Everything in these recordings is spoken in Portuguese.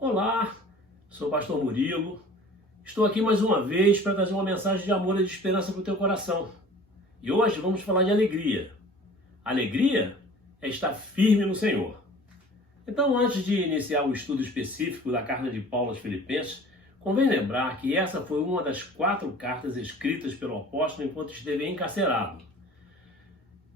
Olá, sou o pastor Murilo. Estou aqui mais uma vez para trazer uma mensagem de amor e de esperança para o teu coração. E hoje vamos falar de alegria. Alegria é estar firme no Senhor. Então, antes de iniciar o estudo específico da carta de Paulo aos Filipenses, convém lembrar que essa foi uma das 4 cartas escritas pelo apóstolo enquanto esteve encarcerado.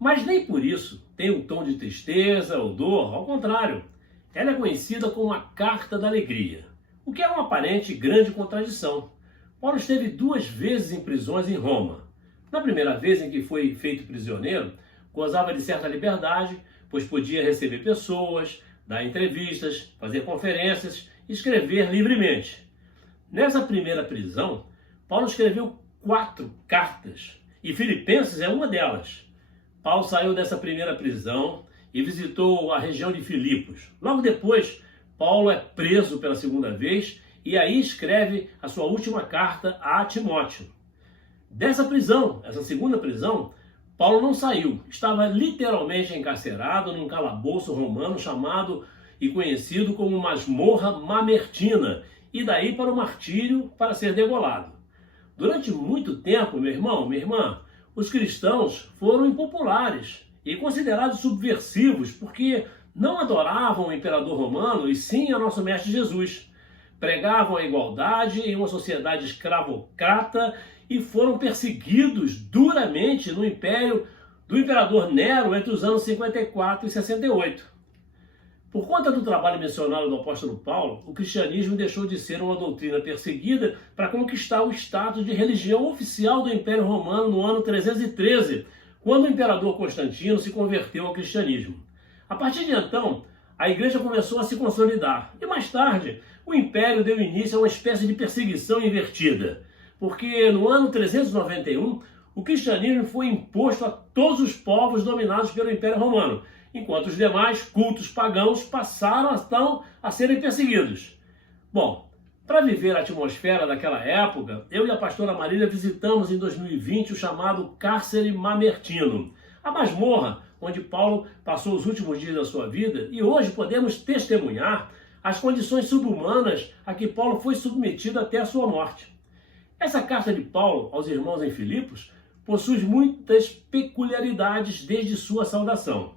Mas nem por isso tem um tom de tristeza ou dor, ao contrário. Ela é conhecida como a Carta da Alegria, o que é uma aparente grande contradição. Paulo esteve 2 vezes em prisões em Roma. Na primeira vez em que foi feito prisioneiro, gozava de certa liberdade, pois podia receber pessoas, dar entrevistas, fazer conferências e escrever livremente. Nessa primeira prisão, Paulo escreveu 4 cartas, e Filipenses é uma delas. Paulo saiu dessa primeira prisão e visitou a região de Filipos. Logo depois, Paulo é preso pela segunda vez e aí escreve a sua última carta a Timóteo. Dessa prisão, essa segunda prisão, Paulo não saiu. Estava literalmente encarcerado num calabouço romano chamado e conhecido como Masmorra Mamertina, e daí para o martírio para ser degolado. Durante muito tempo, meu irmão, minha irmã, os cristãos foram impopulares e considerados subversivos porque não adoravam o imperador romano e sim a nosso mestre Jesus. Pregavam a igualdade em uma sociedade escravocrata e foram perseguidos duramente no império do imperador Nero entre os anos 54 e 68. Por conta do trabalho missionário do apóstolo Paulo, o cristianismo deixou de ser uma doutrina perseguida para conquistar o status de religião oficial do Império Romano no ano 313, quando o imperador Constantino se converteu ao cristianismo. A partir de então, a igreja começou a se consolidar. E mais tarde, o império deu início a uma espécie de perseguição invertida. Porque no ano 391, o cristianismo foi imposto a todos os povos dominados pelo Império Romano, enquanto os demais cultos pagãos passaram então a serem perseguidos. Bom, para viver a atmosfera daquela época, eu e a pastora Marília visitamos em 2020 o chamado Cárcere Mamertino, a masmorra onde Paulo passou os últimos dias da sua vida, e hoje podemos testemunhar as condições subhumanas a que Paulo foi submetido até a sua morte. Essa carta de Paulo aos irmãos em Filipos possui muitas peculiaridades desde sua saudação.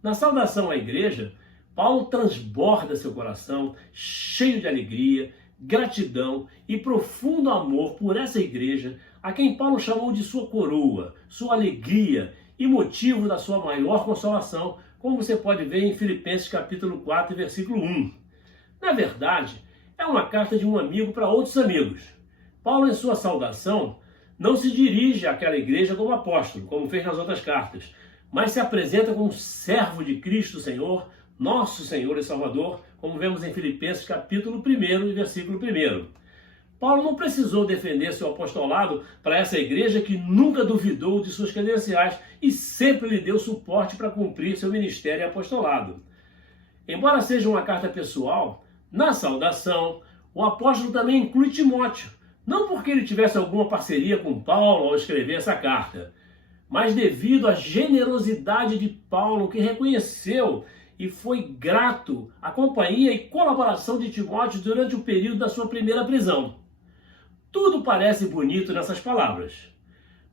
Na saudação à igreja, Paulo transborda seu coração cheio de alegria, gratidão e profundo amor por essa igreja, a quem Paulo chamou de sua coroa, sua alegria e motivo da sua maior consolação, como você pode ver em Filipenses capítulo 4, versículo 1. Na verdade, é uma carta de um amigo para outros amigos. Paulo, em sua saudação, não se dirige àquela igreja como apóstolo, como fez nas outras cartas, mas se apresenta como servo de Cristo Senhor, nosso Senhor e Salvador, como vemos em Filipenses capítulo 1 e versículo 1. Paulo não precisou defender seu apostolado para essa igreja que nunca duvidou de suas credenciais e sempre lhe deu suporte para cumprir seu ministério e apostolado. Embora seja uma carta pessoal, na saudação, o apóstolo também inclui Timóteo, não porque ele tivesse alguma parceria com Paulo ao escrever essa carta, mas devido à generosidade de Paulo, que reconheceu e foi grato à companhia e colaboração de Timóteo durante o período da sua primeira prisão. Tudo parece bonito nessas palavras,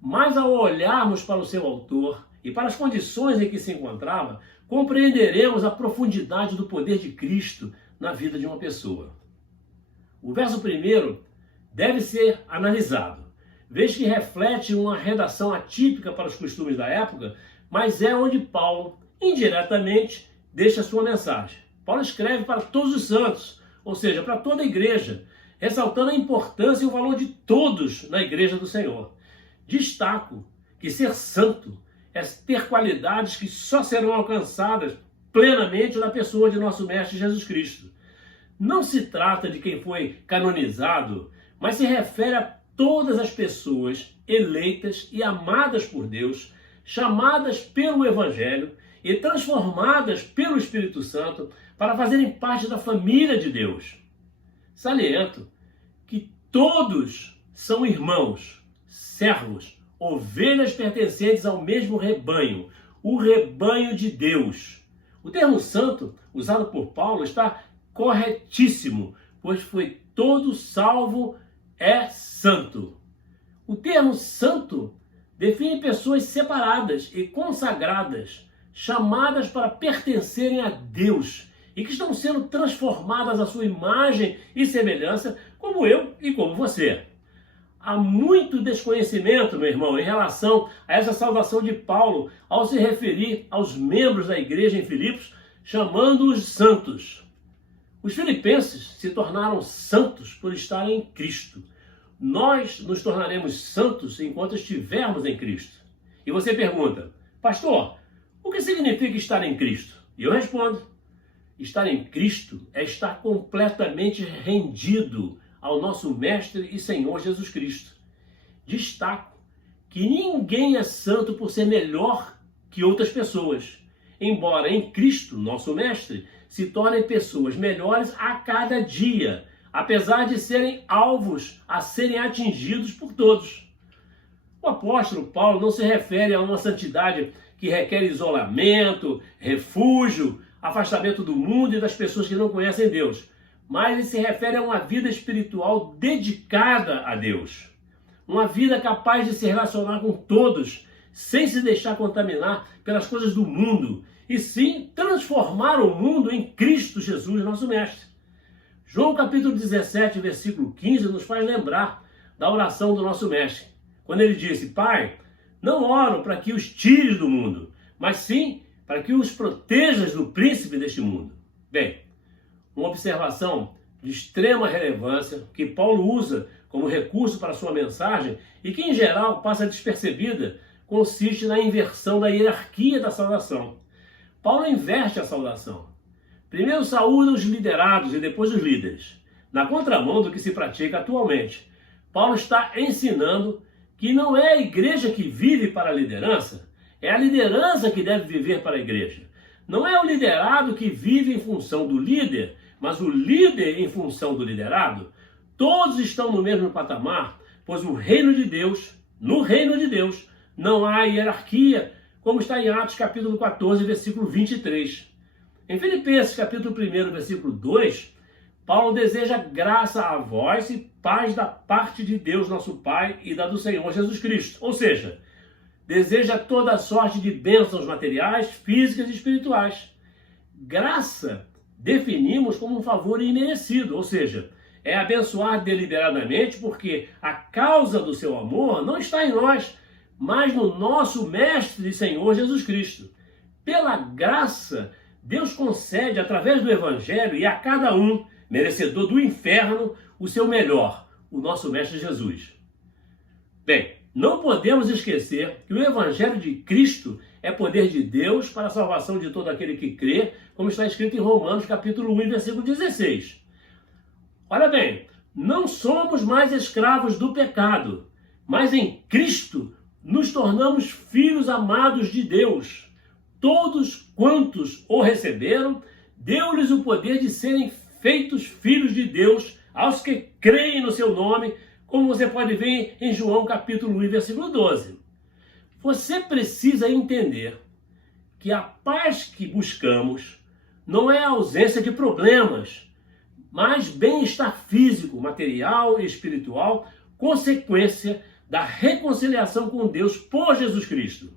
mas ao olharmos para o seu autor e para as condições em que se encontrava, compreenderemos a profundidade do poder de Cristo na vida de uma pessoa. O verso 1 deve ser analisado, vez que reflete uma redação atípica para os costumes da época, mas é onde Paulo, indiretamente, deixa a sua mensagem. Paulo escreve para todos os santos, ou seja, para toda a igreja, ressaltando a importância e o valor de todos na igreja do Senhor. Destaco que ser santo é ter qualidades que só serão alcançadas plenamente na pessoa de nosso Mestre Jesus Cristo. Não se trata de quem foi canonizado, mas se refere a todas as pessoas eleitas e amadas por Deus, chamadas pelo Evangelho e transformadas pelo Espírito Santo para fazerem parte da família de Deus. Saliento que todos são irmãos, servos, ovelhas pertencentes ao mesmo rebanho, o rebanho de Deus. O termo santo, usado por Paulo, está corretíssimo, pois foi todo salvo é santo. O termo santo define pessoas separadas e consagradas, chamadas para pertencerem a Deus e que estão sendo transformadas à sua imagem e semelhança, como eu e como você. Há muito desconhecimento, meu irmão, em relação a essa salvação de Paulo ao se referir aos membros da igreja em Filipos, chamando-os santos. Os filipenses se tornaram santos por estarem em Cristo. Nós nos tornaremos santos enquanto estivermos em Cristo. E você pergunta, pastor, o que significa estar em Cristo? E eu respondo, estar em Cristo é estar completamente rendido ao nosso Mestre e Senhor Jesus Cristo. Destaco que ninguém é santo por ser melhor que outras pessoas, embora em Cristo, nosso Mestre, se tornem pessoas melhores a cada dia, apesar de serem alvos a serem atingidos por todos. O apóstolo Paulo não se refere a uma santidade que requer isolamento, refúgio, afastamento do mundo e das pessoas que não conhecem Deus, mas ele se refere a uma vida espiritual dedicada a Deus. Uma vida capaz de se relacionar com todos, sem se deixar contaminar pelas coisas do mundo, e sim transformar o mundo em Cristo Jesus, nosso Mestre. João capítulo 17, versículo 15, nos faz lembrar da oração do nosso Mestre, quando ele disse, Pai, não oro para que os tires do mundo, mas sim para que os protejas do príncipe deste mundo. Bem, uma observação de extrema relevância que Paulo usa como recurso para sua mensagem e que, em geral, passa despercebida, consiste na inversão da hierarquia da saudação. Paulo inverte a saudação. Primeiro saúda os liderados e depois os líderes, na contramão do que se pratica atualmente. Paulo está ensinando que não é a igreja que vive para a liderança, é a liderança que deve viver para a igreja. Não é o liderado que vive em função do líder, mas o líder em função do liderado. Todos estão no mesmo patamar, pois no reino de Deus, não há hierarquia, como está em Atos capítulo 14, versículo 23. Em Filipenses capítulo 1, versículo 2, Paulo deseja graça a vós e paz da parte de Deus nosso Pai e da do Senhor Jesus Cristo. Ou seja, deseja toda sorte de bênçãos materiais, físicas e espirituais. Graça definimos como um favor imerecido, ou seja, é abençoar deliberadamente porque a causa do seu amor não está em nós, mas no nosso Mestre e Senhor Jesus Cristo. Pela graça, Deus concede através do Evangelho e a cada um, merecedor do inferno, o seu melhor, o nosso Mestre Jesus. Bem, não podemos esquecer que o Evangelho de Cristo é poder de Deus para a salvação de todo aquele que crê, como está escrito em Romanos capítulo 1, versículo 16. Olha bem, não somos mais escravos do pecado, mas em Cristo nos tornamos filhos amados de Deus. Todos quantos o receberam, deu-lhes o poder de serem feitos filhos de Deus aos que creem no seu nome, como você pode ver em João capítulo 1, versículo 12. Você precisa entender que a paz que buscamos não é a ausência de problemas, mas bem-estar físico, material e espiritual, consequência da reconciliação com Deus por Jesus Cristo.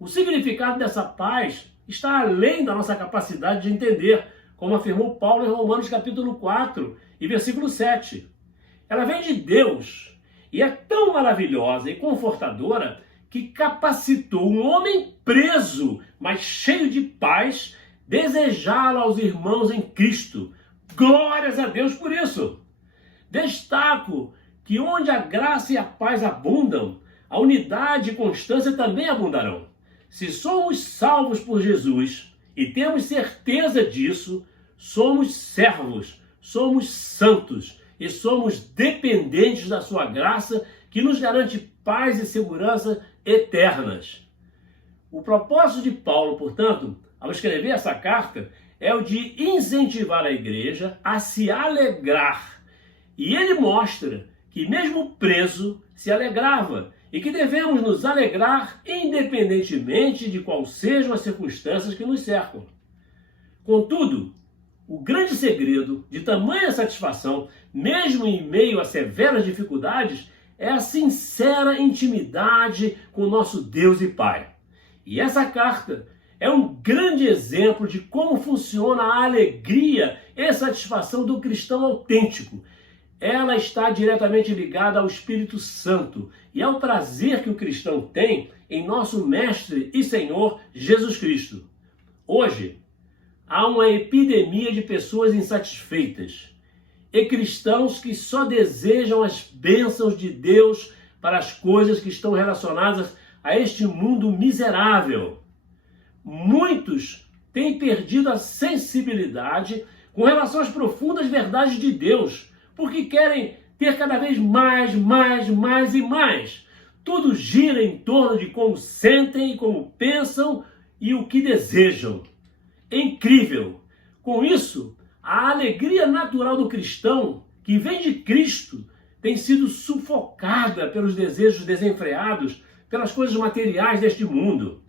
O significado dessa paz está além da nossa capacidade de entender, como afirmou Paulo em Romanos capítulo 4 e versículo 7. Ela vem de Deus e é tão maravilhosa e confortadora que capacitou um homem preso, mas cheio de paz, desejá-la aos irmãos em Cristo. Glórias a Deus por isso! Destaco que onde a graça e a paz abundam, a unidade e constância também abundarão. Se somos salvos por Jesus e temos certeza disso, somos servos, somos santos e somos dependentes da sua graça que nos garante paz e segurança eternas. O propósito de Paulo, portanto, ao escrever essa carta, é o de incentivar a igreja a se alegrar. E ele mostra que mesmo preso se alegrava e que devemos nos alegrar independentemente de quais sejam as circunstâncias que nos cercam. Contudo, o grande segredo de tamanha satisfação, mesmo em meio a severas dificuldades, é a sincera intimidade com o nosso Deus e Pai. E essa carta é um grande exemplo de como funciona a alegria e satisfação do cristão autêntico. Ela está diretamente ligada ao Espírito Santo e ao prazer que o cristão tem em nosso Mestre e Senhor Jesus Cristo. Hoje, há uma epidemia de pessoas insatisfeitas e cristãos que só desejam as bênçãos de Deus para as coisas que estão relacionadas a este mundo miserável. Muitos têm perdido a sensibilidade com relação às profundas verdades de Deus, porque querem ter cada vez mais e mais. Tudo gira em torno de como sentem, como pensam e o que desejam. É incrível. Com isso, a alegria natural do cristão, que vem de Cristo, tem sido sufocada pelos desejos desenfreados, pelas coisas materiais deste mundo.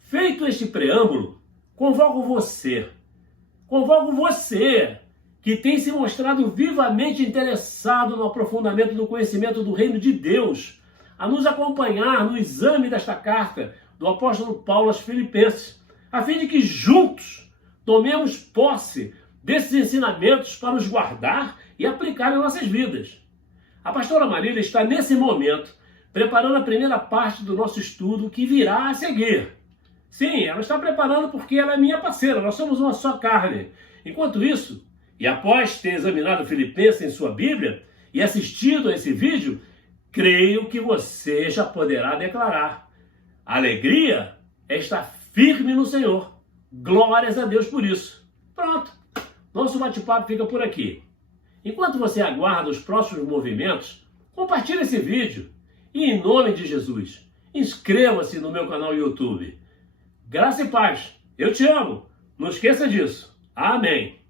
Feito este preâmbulo, convoco você, que tem se mostrado vivamente interessado no aprofundamento do conhecimento do reino de Deus, a nos acompanhar no exame desta carta do apóstolo Paulo aos Filipenses, a fim de que juntos tomemos posse desses ensinamentos para os guardar e aplicar em nossas vidas. A pastora Marília está nesse momento preparando a primeira parte do nosso estudo que virá a seguir. Sim, ela está preparando porque ela é minha parceira, nós somos uma só carne. Enquanto isso, e após ter examinado Filipenses em sua Bíblia e assistido a esse vídeo, creio que você já poderá declarar: a alegria é estar firme no Senhor. Glórias a Deus por isso. Pronto, nosso bate-papo fica por aqui. Enquanto você aguarda os próximos movimentos, compartilhe esse vídeo e, em nome de Jesus, inscreva-se no meu canal YouTube. Graça e paz. Eu te amo. Não esqueça disso. Amém.